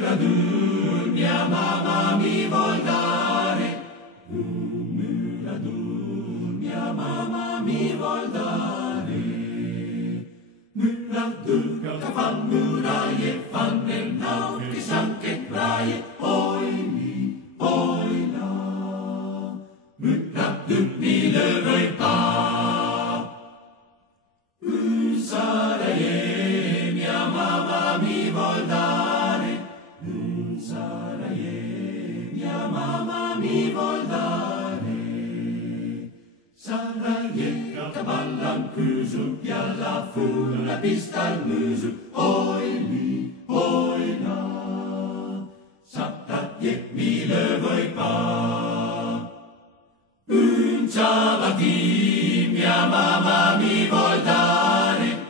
Radun, mia mamma mi vuol dare. Radun, mia mamma mi vuol dare. Radun, che fan muraie, fan nel nau, che san che braie, oi lì, oi là. Radun, ni le veuille pas. Saraie, mia mamma mi vuol dare. Saraie, mia mamma mi vuol dare. Saraie, che ballan chiuso, e alla fu la pista al muso, oi lì, oi là. Saraie, mi le veuille pas. Ciabattì, mia mamma mi vuol dare.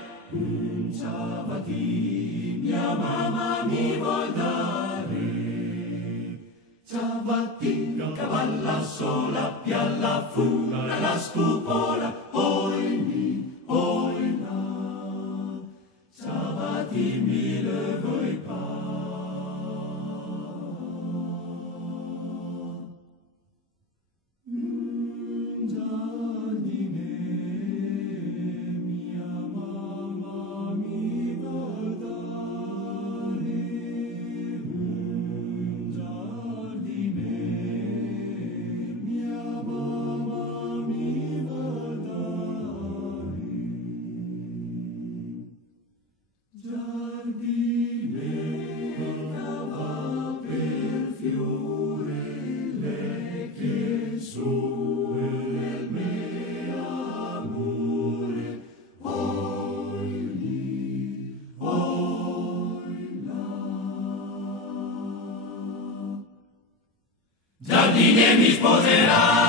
Ciabattì, mia mamma mi vuol dare. Ciabattì, cavalla sola, pialla fura, la scupola, oi lì, oi là. Ciabattì, mi le vuoi pas. Giardine mi sposerà.